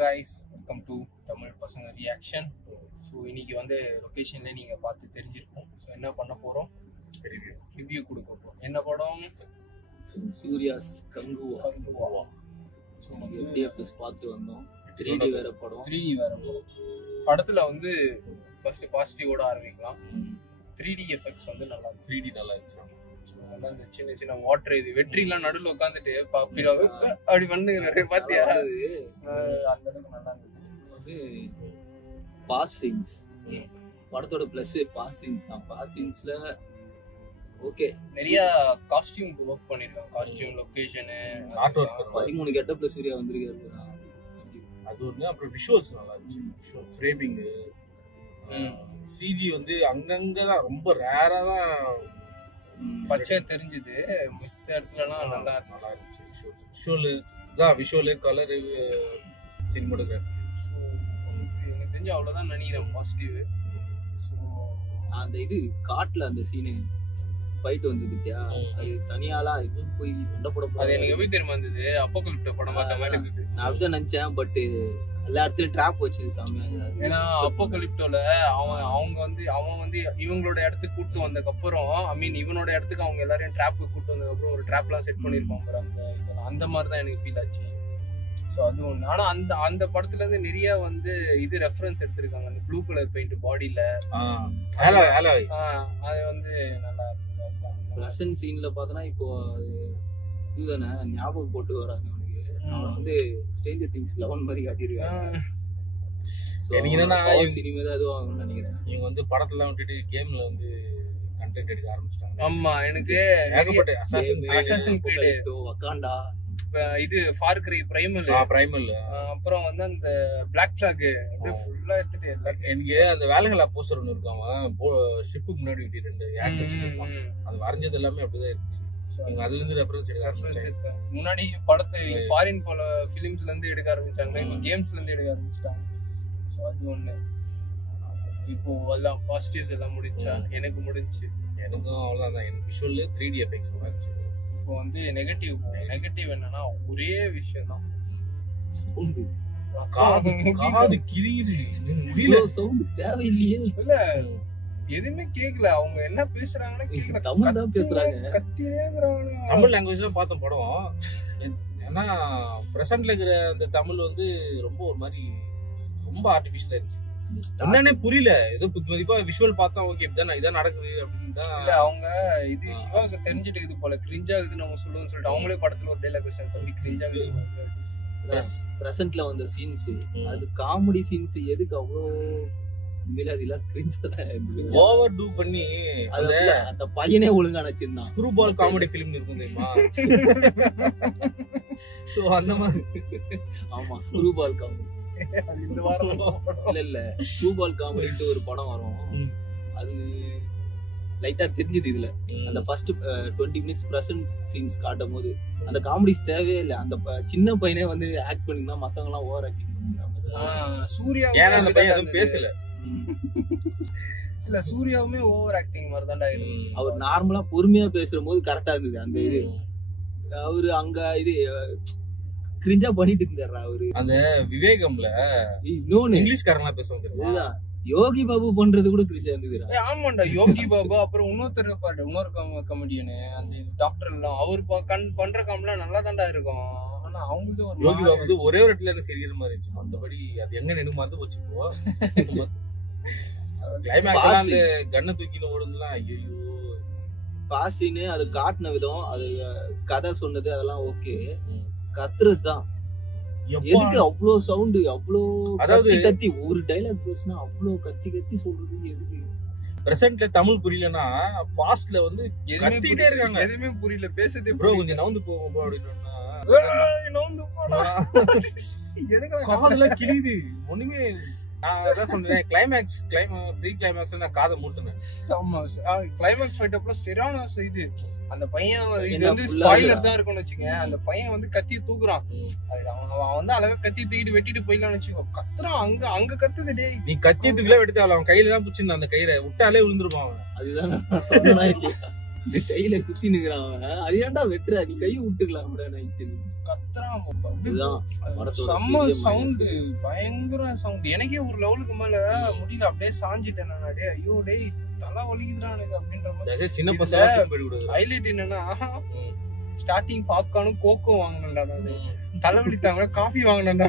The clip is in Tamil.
guys, welcome to Tamil Pasanga Reaction. So இன்னைக்கு வந்து லொகேஷன்ல நீங்க பார்த்து தெரிஞ்சிருக்கும். ஸோ என்ன பண்ண போறோம், ரிவ்யூ கொடுக்க போறோம். என்ன படம்? சூர்யாஸ் கங்குவா. ஸோ டிஎஃப்எஸ் பார்த்து வந்தோம். 3D வேற படம். 3D வேற படம். படத்துல வந்து ஃபர்ஸ்ட் பாசிட்டிவோட ஆரம்பிக்கலாம். 3D எஃபெக்ட்ஸ் வந்து நல்லா இருக்கு. 3D நல்லா இருந்துச்சு. அந்த சின்ன சின்ன வாட்டர் இது வெற்றிலாம் நடுவில் உட்காந்துட்டு அப்படி பண்ணுறாரு பாத்தியா, அந்த அளவுக்கு நல்லா இருந்தது. வந்து பாஸ் சீன்ஸ் படத்தோட பிளஸ் பாஸ் சீன்ஸ் தான். பாஸ் சீன்ஸ்ல ஓகே நிறைய காஸ்டியூம் ஒர்க் பண்ணிருக்காங்க. காஸ்டியூம், லொகேஷன், 13 கெட்டப்ல சூர்யா வந்திருக்காரு. அது ஒண்ணு. அப்புறம் விஷுவல்ஸ் நல்லா இருந்துச்சு. விஷுவல் ஃப்ரேமிங், சிஜி வந்து அங்கங்கதான் ரொம்ப ரேரா தான் பச்சை தெரிஞ்சது. மித்த இடத்துலலாம் நல்லா இருந்துச்சு. Visual, colour, cinematography. ஸோ எனக்கு தெரிஞ்சு அவ்வளோதான் நினைக்கிறேன் பாசிட்டிவ். ஸோ அந்த இது காட்டுல அந்த சீனு ஃபைட் வந்து பத்தியா, அது தனியாலா இது போய் சண்டை போட போது. அது எனக்கு எப்படி தெரியுமா இருந்தது, அப்போகலிப்டோ படம் பார்த்த மாதிரி இருந்தது. நான் அப்படிதான் நினைச்சேன். பட் எல்லா இடத்துலயும் ட்ராப் வச்சு சாமி. ஏன்னா அப்போகலிப்டோல அவன் வந்து இவங்களோட இடத்துக்கு கூட்டு வந்ததுக்கு அப்புறம், ஐ மீன் இவனோட இடத்துக்கு அவங்க எல்லாரையும் ட்ராப்புக்கு கூட்டு வந்ததுக்கு அப்புறம் ஒரு ட்ராப்லாம் செட் பண்ணிருப்பாங்க. அந்த மாதிரி தான் எனக்கு ஃபீல் ஆச்சு. ஸோ அது ஒன்று. ஆனா அந்த படத்துல இருந்து நிறைய வந்து இது ரெஃபரன்ஸ் எடுத்திருக்காங்க. அந்த ப்ளூ கலர் பெயிண்ட் பாடியில அது வந்து நல்லா பிரசன்ட் சீன்ல பார்த்தனா இப்போ இதுதானே ஞாபகம் போட்டு வராங்க. அவனுக்கு வந்து ஸ்ட்ரேஞ்சர் திங்ஸ் 11 மாதிரி காட்டியிருக்காங்க. எனக்கு என்னன்னா சினிமா தான் அதுவும் ஆகும்னு நினைக்கிறேன். இவங்க வந்து படத்தெல்லாம் விட்டுட்டு கேம்ல வந்து கண்டென்ட் எடுக்க ஆரம்பிச்சிட்டாங்க. ஆமா, எனக்கு ஏகப்பட்ட அசாசின் கிரீட், வக்காண்டா, இது ஃபார் கிரை பிரைமல், அப்புறம் வந்து அந்த பிளாக் ஃபிளாக் அப்படியே ஃபுல்லா எடுத்துட்டு எல்லாத்தையும். எனக்கு அந்த வேலைகளா போஸ்டர் ஒன்று இருக்காங்க ஷிப்புக்கு முன்னாடி விட்டு 2 ஆக்ஷன் இருப்பாங்க. அது வரைஞ்சது எல்லாமே அப்படிதான் இருந்துச்சு. அதுல இருந்து ரெஃபரன்ஸ் எடுக்க முன்னாடி படத்தை ஃபாரின் போல ஃபிலிம்ஸ்ல இருந்து எடுக்க ஆரம்பிச்சாங்க. கேம்ஸ்ல இருந்து எடுக்க ஆரம்பிச்சிட்டாங்க. ஸோ அது ஒண்ணு. இப்போ எல்லாம் பாசிட்டிவ்ஸ் எல்லாம் முடிஞ்சா எனக்கு முடிஞ்சு. எனக்கும் அவ்வளவுதான். எனக்கு விஷுவல் 3D எஃபெக்ட்ஸ் இருந்துச்சு. இப்போ வந்து நெகட்டிவ் என்னன்னா ஒரே விஷயம் தான், சவுண்ட். காது கிரியுது, சவுண்ட் தேவையில்லையே. இல்ல எதுவுமே கேக்கல. அவங்க என்ன பேசுறாங்கன்னா கேக்கல. தமிழ் தான் பேசுறாங்க, கத்தினே இருக்காங்க. தமிழ் லாங்குவேஜ்ல பார்த்த படம். ஏன்னா பிரசன்ட்ல இருக்கிற அந்த தமிழ் வந்து ரொம்ப ஒரு மாதிரி ரொம்ப ஆர்டிபிஷியலா இருக்கு. என்னன்னே புரியல. ஏதோ குத்துமதிப்பா விஷுவல் பார்த்தா ஓகே இதான் நடக்குது அப்படின்னு தான். இல்ல அவங்க இது சிவாக்கு தெரிஞ்சுட்டு இது போல கிரிஞ்ச் ஆகுது நம்ம சொல்லுவோம்னு சொல்லிட்டு அவங்களே படத்துல ஒரு டைலாக் பேசுறாங்க, தம்பி கிரிஞ்ச் ஆகுது. பிரசன்ட்ல வந்த சீன்ஸ், அது காமெடி சீன்ஸ் எதுக்கு அவ்வளோ மிலாதில கிரிஞ்ச் தான் ஓவர் டூ பண்ணி அந்த பையனே ஒழுங்கா நினைச்சிருந்தான். ஸ்க்ரூ பால் காமெடி ஃபிலிம் இருக்கும் தெரியுமா? சோ அந்த மாதிரி. ஆமா, ஸ்க்ரூ பால் காமெடி. இந்த வாரம் இல்ல ஸ்க்ரூ பால் காமெடிட்டு ஒரு படம் வரும். அது லைட்டா தெரிஞ்சது இதுல. அந்த ஃபர்ஸ்ட் 20 மினிட்ஸ் பிரசன்ட் சீன்ஸ் காட்டும் போது அந்த காமெடிஸ் தேவையே இல்லை. அந்த சின்ன பையனே வந்து ஆக்ட் பண்ணினா மத்தவங்க எல்லாம் ஓவர் ஆக்டிங் பண்ணுவாங்க. சூர்யா ஏன்னா அந்த பையன் எதுவும் பேசல. இல்ல சூர்யாவுமே ஓவர் ஆக்டிங் மாதிரி தான்டா இருக்கு. அவர் நார்மலா பொறுமையா பேசுற போது கரெக்டா இருந்தது. அந்த இது அவரு அங்க இது கிரிஞ்சா பண்ணிட்டு இருந்தாரா அவரு. அந்த விவேகம்ல இங்கிலீஷ்காரங்களா பேசுவாங்க தெரியுமா? யோகி பாபு பண்றது கூட கிரிஞ்சா இருந்தது. ஆமாண்டா, யோகி பாபு. அப்புறம் இன்னொரு கமெடியனு அந்த டாக்டர் எல்லாம் அவர் பண்ற காமெடிலாம் நல்லா தான்டா இருக்கும். ஆனா அவங்களுக்கு யோகி பாபு வந்து ஒரே ஒரு இடத்துல சிரிக்கிற மாதிரி இருந்துச்சு. மற்றபடி அது எங்க நின்று மறந்து வச்சுக்கோ. கிளைமேக்ஸ் அந்த கண்ணை தூக்கின்னு ஓடுங்கலாம். ஐயோ பாசின்னு அது காட்டின விதம், அது கதை சொன்னது அதெல்லாம் ஓகே. கத்துறது தான் எதுக்கு அவ்வளோ சவுண்ட், அவ்வளோ அதாவது கத்தி ஒரு டைலாக் பேசினா அவ்வளோ கத்தி சொல்றது எதுக்கு? பிரசன்ட்ல தமிழ் புரியலன்னா பாஸ்ட்ல வந்து கத்திட்டே இருக்காங்க. எதுவுமே புரியல பேசுறது. ப்ரோ கொஞ்சம் நவுந்து போகும் ப்ரோ அப்படின்னா காதுல கிழியுது. ஒண்ணுமே நான் அதான் சொன்னேன். ப்ரீ கிளைமேக்ஸ் நான் காதை மூட்டுனேன். ஆமா, கிளைமேக்ஸ் ஃபைட் அப்புறம் சரியான இது. அந்த பையன் இது வந்து ஸ்பாயிலர் தான் இருக்கும்னு வச்சுங்க. அந்த பையன் வந்து கத்தி தூக்குறான். அவன் வந்து அழகா கத்தி தூக்கிட்டு வெட்டிட்டு போயிடலாம்னு வச்சுக்கோ. கத்துறான் அங்க கத்துது. டேய் நீ கத்தி தூக்கில வெட்டி தேவல. அவன் கையில தான் பிடிச்சிருந்தான். அந்த கயிறை விட்டாலே விழுந்துருப்பான். அதுதான் இந்த கையில சுத்தி நிக்கிறான் அவன். அது ஏன்டா வெட்டுற, நீ கையை விட்டுக்கலாம் கூட நினைச்சு. கத்துறான் இதுதான் படத்தோட செம்ம பெரிய சவுண்ட், minus. பயங்கர சவுண்ட். எனக்கே ஒரு லெவலுக்கு மேல முடியல, அப்படியே சாஞ்சிட்டேன் நான். டேய் ஐயோ டேய் தலை வலிக்குதுடா எனக்கு அப்படின்ற மாதிரி. அதே சின்ன பசங்க போய் விடுறது. ஹைலைட் என்னன்னா, ஸ்டார்டிங் பாப்கார்னும் கோகோ வாங்கினேன்டா நானு. தலைவலி தாங்க காஃபி வாங்கினேன்டா.